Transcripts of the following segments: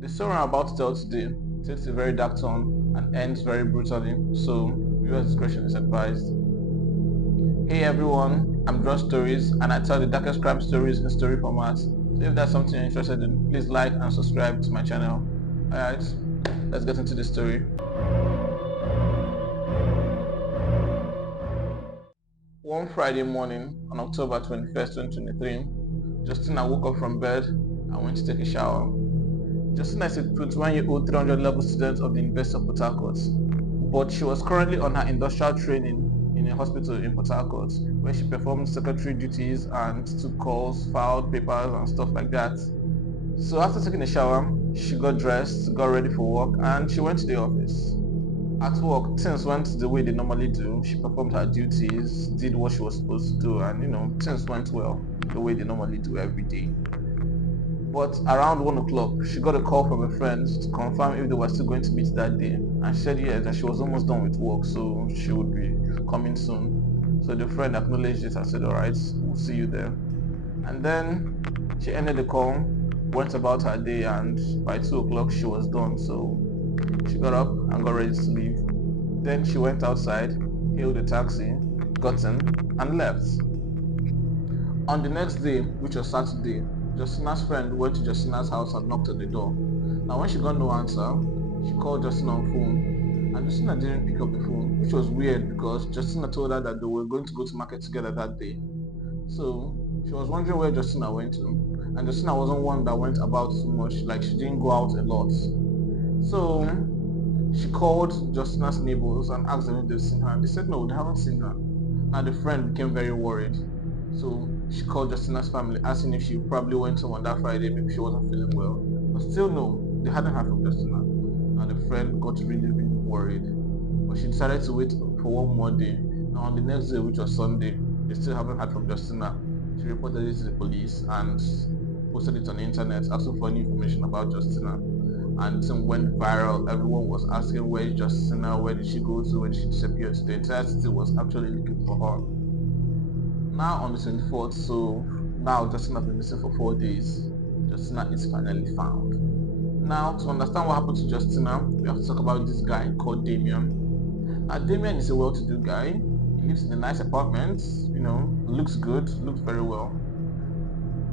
The story I'm about to tell today takes a very dark turn and ends very brutally, so viewer discretion is advised. Hey everyone, I'm Draw Stories and I tell the darkest crime stories in story format. So if that's something you're interested in, please like and subscribe to my channel. Alright, let's get into the story. One Friday morning on October 21st, 2023, Justina woke up from bed and went to take a shower. Justina is a 21-year-old 300 level student of the University of Port Harcourt, but she was currently on her industrial training in a hospital in Port Harcourt, where she performed secretary duties and took calls, filed papers and stuff like that. So after taking a shower, she got dressed, got ready for work, and she went to the office. At work, things went the way they normally do. She performed her duties, did what she was supposed to do, and things went well the way they normally do every day. But around 1 o'clock, she got a call from a friend to confirm if they were still going to meet that day. And she said yes, that she was almost done with work, so she would be coming soon. So the friend acknowledged it and said, alright, we'll see you there. And then she ended the call, went about her day, and by 2 o'clock she was done. So she got up and got ready to leave. Then she went outside, hailed a taxi, got in, and left. On the next day, which was Saturday, Justina's friend went to Justina's house and knocked on the door. Now when she got no answer, she called Justina on phone, and Justina didn't pick up the phone, which was weird because Justina told her that they were going to go to market together that day. So she was wondering where Justina went to, and Justina wasn't one that went about too much, like she didn't go out a lot. So she called Justina's neighbors and asked them if they've seen her, and they said no, they haven't seen her. Now the friend became very worried. So she called Justina's family, asking if she probably went home on that Friday, maybe she wasn't feeling well. But still no, they hadn't heard from Justina. And the friend got really, really worried. But she decided to wait for one more day. Now on the next day, which was Sunday, they still haven't heard from Justina. She reported it to the police and posted it on the internet, asking for any information about Justina. And it went viral. Everyone was asking, where is Justina? Where did she go to? Where did she disappear to? The entire city was actually looking for her. Now on the 24th, so now Justina has been missing for 4 days. Justina is finally found. Now, to understand what happened to Justina, we have to talk about this guy called Damien. Now, Damien is a well-to-do guy. He lives in a nice apartment, looks good, looks very well.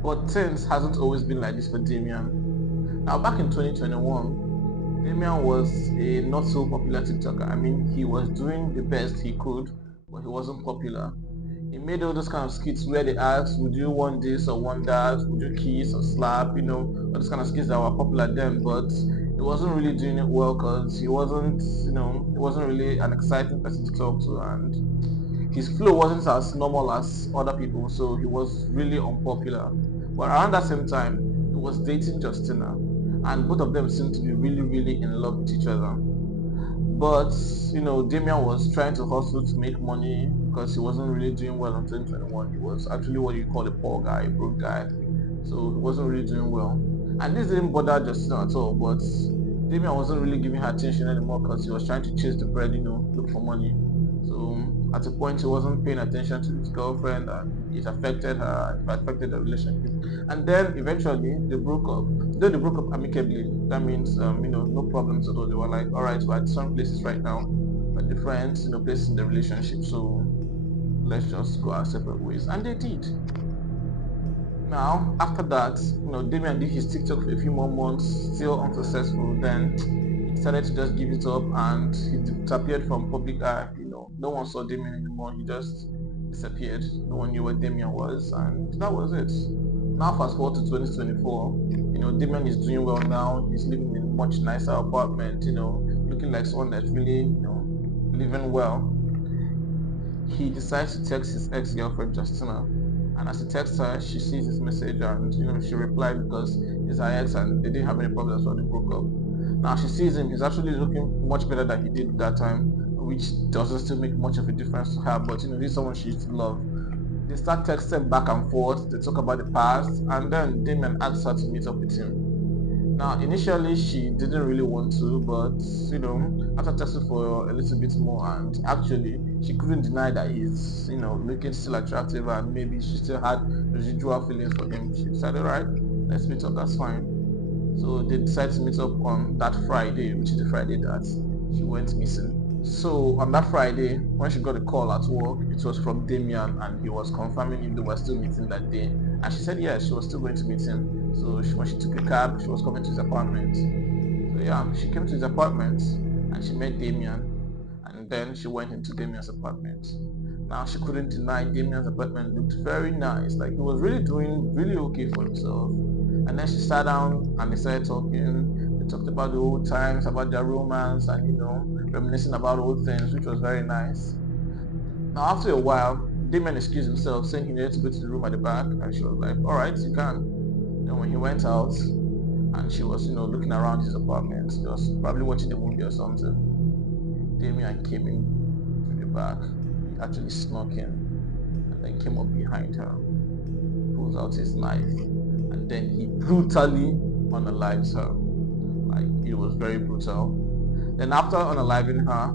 But things hasn't always been like this for Damien. Now, back in 2021, Damien was a not so popular TikToker. I mean, he was doing the best he could, but he wasn't popular. He made all those kind of skits where they asked, would you want this or want that? Would you kiss or slap? All those kind of skits that were popular then, but he wasn't really doing it well because he wasn't really an exciting person to talk to, and his flow wasn't as normal as other people, so he was really unpopular. But around that same time, he was dating Justina, and both of them seemed to be really, really in love with each other. But Damien was trying to hustle to make money because he wasn't really doing well in 2021. He was actually what you call a poor guy, a broke guy. So he wasn't really doing well. And this didn't bother Justina at all, but Damien wasn't really giving her attention anymore because he was trying to chase the bread, look for money. So at a point he wasn't paying attention to his girlfriend, and it affected her, it affected the relationship. And then eventually they broke up. Though they broke up amicably, that means no problems at all. They were like, all right, we're at some places right now, but different places in the relationship, so let's just go our separate ways. And they did. Now after that, Damien did his TikTok for a few more months, still unsuccessful. Then he decided to just give it up and he disappeared from public eye. No one saw Damien anymore. He just disappeared. No one knew where Damien was, and that was it. Now fast forward to 2024, Damien is doing well now. He's living in a much nicer apartment, looking like someone that's really, living well. He decides to text his ex-girlfriend Justina, and as he texts her, she sees his message and she replied because he's her ex and they didn't have any problems when they broke up. Now she sees him, he's actually looking much better than he did that time, which doesn't still make much of a difference to her, but he's someone she used to love. They start texting back and forth, they talk about the past, and then Damien asks her to meet up with him. Now, initially, she didn't really want to, but after texting for a little bit more, and actually, she couldn't deny that he's, looking still attractive, and maybe she still had residual feelings for him. She decided, all right, let's meet up, that's fine. So they decided to meet up on that Friday, which is the Friday that she went missing. So on that Friday, when she got a call at work, it was from Damien, and he was confirming if they were still meeting that day. And she said yes, she was still going to meet him. So when she took a cab, she was coming to his apartment. So yeah, she came to his apartment and she met Damien, and then she went into Damien's apartment. Now she couldn't deny Damien's apartment looked very nice. Like he was really doing really okay for himself. And then she sat down and they started talking. They talked about the old times, about their romance, and reminiscing about old things, which was very nice. Now after a while, Damien excused himself, saying he needed to go to the room at the back, and she was like, "All right, you can." Then when he went out, and she was, looking around his apartment, just probably watching a movie or something, Damien came in to the back. He actually snuck in and then came up behind her, pulls out his knife, and then he brutally unalives her. Like, it was very brutal. Then after unaliving her,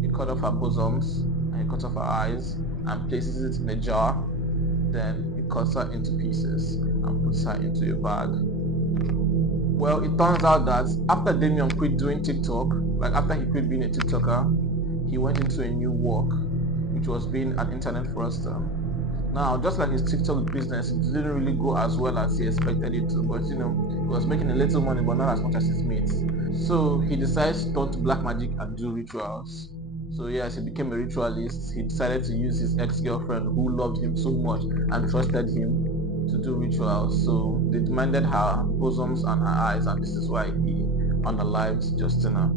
he cut off her bosoms and he cut off her eyes and places it in a jar. Then he cuts her into pieces and puts her into a bag. Well, it turns out that after Damien quit doing TikTok, like after he quit being a TikToker, he went into a new work, which was being an internet fraudster. Now, just like his TikTok business, it didn't really go as well as he expected it to, but he was making a little money, but not as much as his mates. So he decides to turn to black magic and do rituals. So yes, he became a ritualist. He decided to use his ex-girlfriend who loved him so much and trusted him to do rituals. So they demanded her bosoms and her eyes, and this is why he unalived Justina.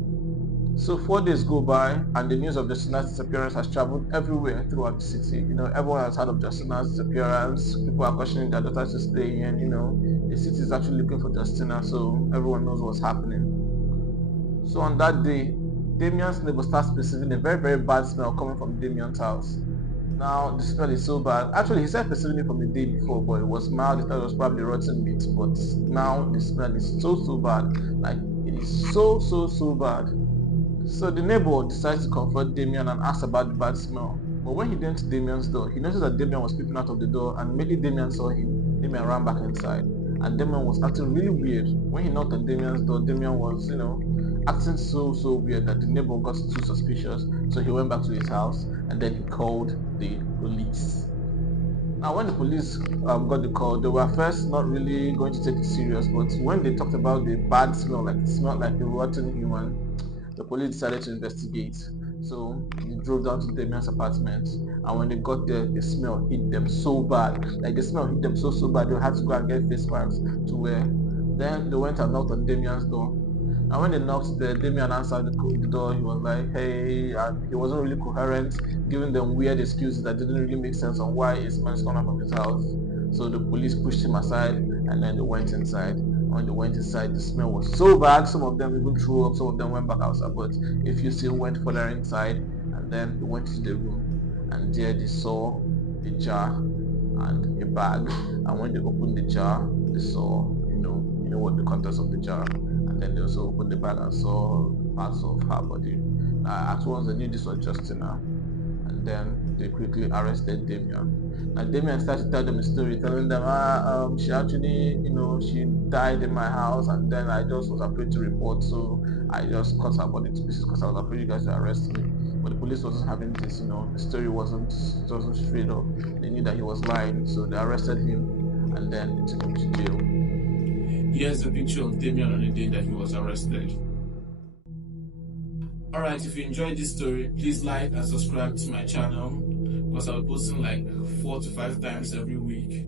So 4 days go by, and the news of Justina's disappearance has traveled everywhere throughout the city. Everyone has heard of Justina's disappearance. People are questioning their daughter to stay in. The city is actually looking for Justina, so everyone knows what's happening. So on that day, Damien's neighbor starts perceiving a very, very bad smell coming from Damien's house. Now, the smell is so bad. Actually, he said perceiving it from the day before, but it was mild. He thought it was probably rotten meat, but now the smell is so, so bad. Like, it is so, so, so bad. So the neighbor decides to confront Damien and ask about the bad smell. But when he went to Damien's door, he noticed that Damien was peeping out of the door, and immediately Damien saw him. Damien ran back inside, and Damien was acting really weird. When he knocked on Damien's door, Damien was, acting so, so weird that the neighbor got too suspicious. So he went back to his house, and then he called the police. Now, when the police got the call, they were first not really going to take it serious, but when they talked about the bad smell, like it smelled like a rotten human, the police decided to investigate. So they drove down to Damien's apartment, and when they got there, the smell hit them so bad. Like the smell hit them so, so bad, they had to go and get face masks to wear. Then they went and knocked on Damien's door. And when they knocked there, Damien answered the door. He was like, hey, and he wasn't really coherent, giving them weird excuses that didn't really make sense on why his man's coming from his house. So the police pushed him aside, and then they went inside. When they went inside, the smell was so bad. Some of them even threw up, some of them went back outside. But if you still went further inside, and then they went to the room, and there they saw a jar and a bag. And when they opened the jar, they saw, what the contents of the jar. And then they also opened the bag and saw parts of her body. At once they knew this was Justina, and then they quickly arrested Damien. Now Damien started to tell them a story, telling them, she actually, she died in my house, and then I just was afraid to report, so I just cut her body to pieces because I was afraid you guys to arrest me. But the police wasn't having this, the story wasn't straight up. They knew that he was lying, so they arrested him, and then they took him to jail. Here's a picture of Damien on the day that he was arrested. Alright, if you enjoyed this story, please like and subscribe to my channel because I'll be posting like 4 to 5 times every week.